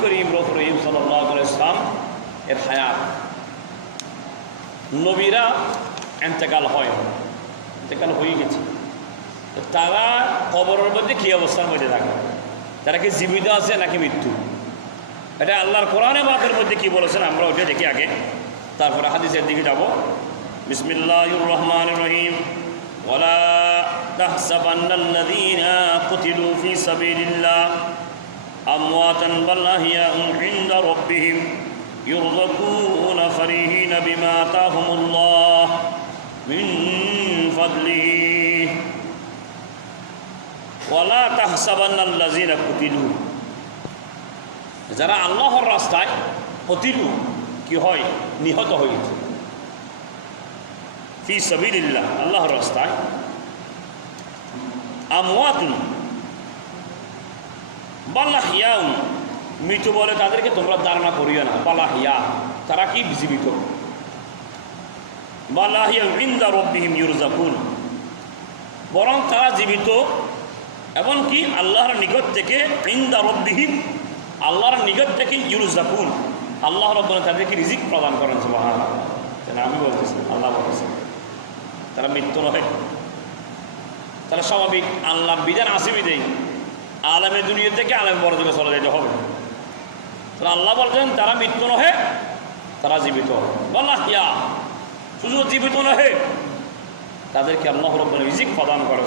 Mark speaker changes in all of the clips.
Speaker 1: করিম রফ রহিম সাল্লাহ ইসলাম এর হায়াত নবীরা এন্তেকাল হয় এন্তেকাল হয়ে গেছে তো তারা কবরের মধ্যে কী অবস্থার মধ্যে থাকে তারা কি জীবিত আছে নাকি মৃত্যু এটা আল্লাহর কোরআনে বাদের মধ্যে কি বলেছেন আমরা ওটা দেখি আগে তারপরে হাদিসের দিকে যাব বিসমিল্লাহির রহমানির রহিম ولا تحسبن الذين قتلوا في سبيل الله أمواتا بل أحياء عند ربهم يرزقون فرحين بما آتاهم الله من فضله ওয়ালা তাহসাবান্নাল্লাযিনা কুতিলু যারা আল্লাহর রাস্তায় কতিলু কি হয় নিহত হয়েছে ফি সাবিলিল্লাহ আল্লাহর রাস্তায় আমওয়াতুন বাল্লাহিয়াউন মৃত বলে তাদেরকে তোমরা ধারণা করিও না। বালাহিয়া, তারা কি জীবিত? বালাহিয়া ইন্দা রব্বিহিম ইউরজাকুন। বরং তারা জীবিত, এমনকি আল্লাহর নিকট থেকে ইন্দা রব্বিহীন আল্লাহর নিকট থেকে ইউরুজাকুন। আল্লাহ রব্বন তাদেরকে রিজিক প্রদান করেন সুবাহান আমি বলতেছি, আল্লাহ বলতেছেন তারা মৃত্যু নয়। তারা স্বাভাবিক, আল্লাহ বিধান আসিবি দেয় আলামের দুনিয়া থেকে আলামে দিকে চলে যেতে হবে। তারা আল্লাহ বলছেন, তারা মৃত্যু নহে, তারা জীবিত বল্লাহ শুধু জীবিত নহে, তাদেরকে আল্লাহ রব্বন রিজিক প্রদান করে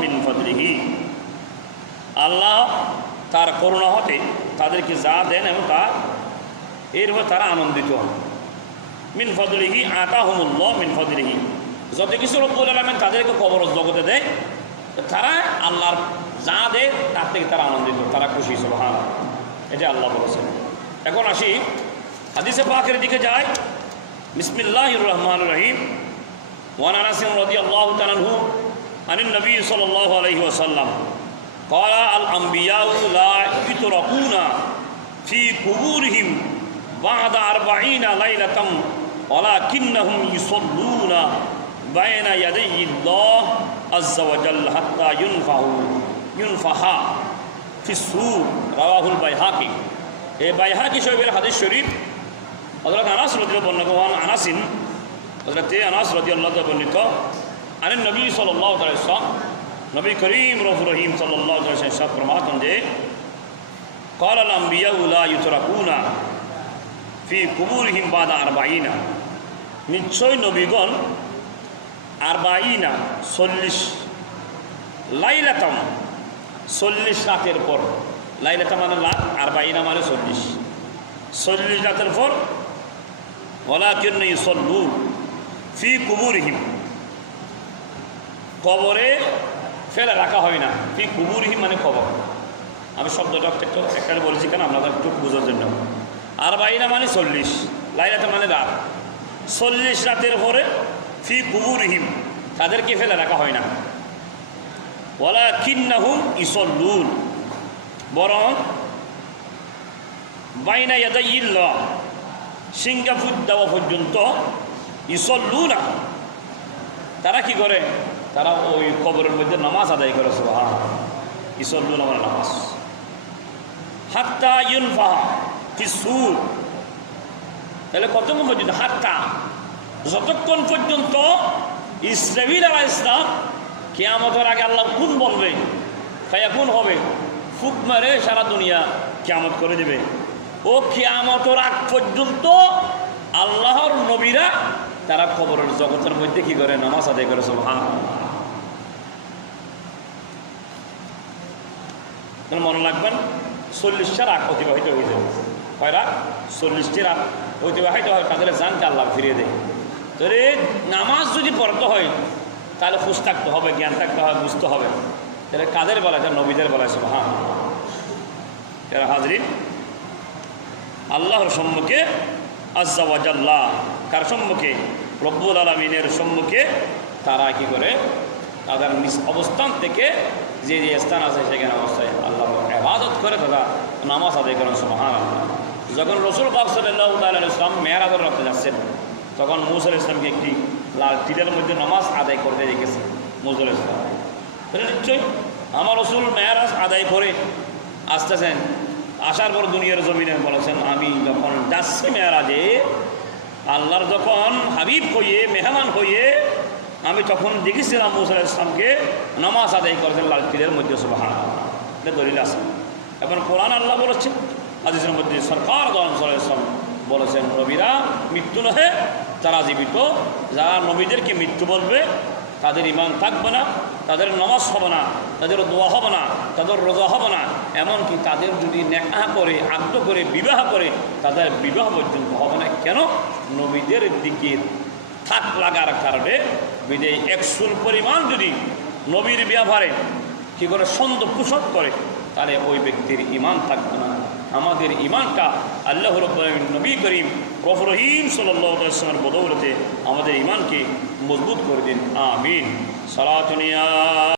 Speaker 1: মিন আল্লাহ তার করুণা হতে তাদেরকে যা দেন এবং তা, এর তারা আনন্দিত হন মিন ফদলিহি আতাহুমুল্লাহ মিন ফদলিহি। যত কিছু রব্বুল আলমেন তাদেরকে কবর জগতে দেয় তারা আল্লাহর যা দেয় তার থেকে তারা আনন্দিত তারা খুশি সুবহান এটা আল্লাহ বলেছেন এখন আসি হাদিসে পাকের দিকে যায় বিসমিল্লাহির রহমানির রহিম وعن انس رضي الله تعالى عنه عن النبي صلى الله عليه وسلم قال الانبياء لا يتركون في قبورهم بعد أربعين ليلة ولكنهم يصلون بين يدي الله عز وجل حتى ينفعوا ينفحا في السور رواه البيهقي এই বাইহাকি শরীফের হাদিস শরীফ হযরত আনাস রাদিয়াল্লাহু আনহু আনাসিন হজরত আনাস রাজি আল্লাহ বর্ণিত আনেন নবী সাল্লাহ তালাম নবী করিম রফ রহিম সাল্লাহ সাহ প্রমাতন যে قال الأنبياء لا يتركون في قبورهم بعد أربعين নিশ্চয় নবীগণ আরবাইনা, চল্লিশ লাইলাতাম, চল্লিশ রাতের পর। লাইলাতা মানে লাখ আরবাইনা মানে চল্লিশ। চল্লিশ রাতের পর ওলা কিন্ন ইসল্লু ফি কুবুরহিম। কবরে ফেলে রাখা হয় না। ফি কুবুরহিম মানে কবর। আমি শব্দটা একটু একটা বলেছি কেন? আপনাদের একটু বোঝার জন্য। আর বাইনা মানে চল্লিশ, লাইলাতে মানে রাত। চল্লিশ রাতের পরে ফি কুবুরহিম, তাদেরকে ফেলে রাখা হয় না। ওলা কিন্নাহুম ইসল্লুন, বরং বাইনা ইয়াদাইল্লা সিঙ্গাপুর দেওয়া পর্যন্ত ইসল্লুনা, তারা কি করে? তারা ওই কবরের মধ্যে নামাজ আদায় করে সুহা ইসল্লু নামার নামাজ। হাত্তা ইউনফাহা ফিসুর তাহলে কতক্ষণ পর্যন্ত হাত্তা যতক্ষণ পর্যন্ত ইসরাবিল আলাহ ইসলাম কেয়ামতের আগে আল্লাহ কোন বলবে কোন হবে, ফুক মারে সারা দুনিয়া কেয়ামত করে দেবে। ও কেয়ামতের আগ পর্যন্ত আল্লাহর নবীরা তারা খবরের জগতের মধ্যে কি করে? নামাজ আদায় করে সব মনে রাখবেন, চল্লিশটা রাত অতিবাহিত হয়ে যাবে কয় রাত চল্লিশটি রাত অতিবাহিত হয় তাদের জানকে আল্লাহ ফিরিয়ে দেয়। এই নামাজ যদি পড়তে হয়, তাহলে খুশ থাকতে হবে, জ্ঞান থাকতে হবে, বুঝতে হবে। তাহলে কাদের বলা যায় নবীদের বলা সব হ্যাঁ হাজরিন, আল্লাহর সম্মুখে আজ্জাওয়াজাল্লাহ কার সম্মুখে? রব্বুল আলমিনের সম্মুখে, তারা কি করে? তাদের নিজ অবস্থান থেকে যে যে স্থান আছে, সেখানে অবস্থায় আল্লাহ আবাদত করে তারা নামাজ আদায় করেন মহান আল্লাহ যখন রসুল বাক সাল্লাহ ইসলাম মেয়েরাদের রাখতে যাচ্ছেন তখন মুসুল ইসলামকে একটি লাল টিলের মধ্যে নামাজ আদায় করতে দেখেছে মুসুল ইসলাম। তাহলে নিশ্চয়ই আমার রসুল মেয়ারাজ আদায় করে আসতেছেন। আসার পর দুনিয়ার জমিনে বলেছেন, আমি যখন যাচ্ছি মেয়ারাজে, আল্লাহর যখন হাবিব হইয়ে, মেহমান হইয়ে, আমি তখন দেখেছিলাম মুসাল ইসলামকে নামাজ আদায় করেছেন লাল তীরের মধ্যে সুবাহান দলিল আছে। এখন কোরআন আল্লাহ বলেছেন, হাদিসের মধ্যে সরকার দল ইসলাম বলেছেন, নবীরা মৃত্যু নহে তারা জীবিত, যারা নবীদেরকে মৃত্যু বলবে, তাদের ইমান থাকবে না, তাদের নমাজ হবে না, তাদের দোয়া হবে না, তাদের রোজা হবে না। এমনকি তাদের যদি নেকাহ করে আগ্ন করে, বিবাহ করে, তাদের বিবাহ পর্যন্ত হবে না। কেন? নবীদের দিকে থাক লাগার কারণে বিদেয় একশোর পরিমাণ যদি নবীর ব্যবহারে কি করে সন্দ পোষণ করে তাহলে ওই ব্যক্তির ইমান থাকবে না। আমাদের ইমানটা আল্লাহ রব্বাহিন নবী করিম রফ রহিম সাল্লামের বদৌলতে আমাদের ইমানকে মজবুত করে দিন। আমিন। সালাতুনিয়া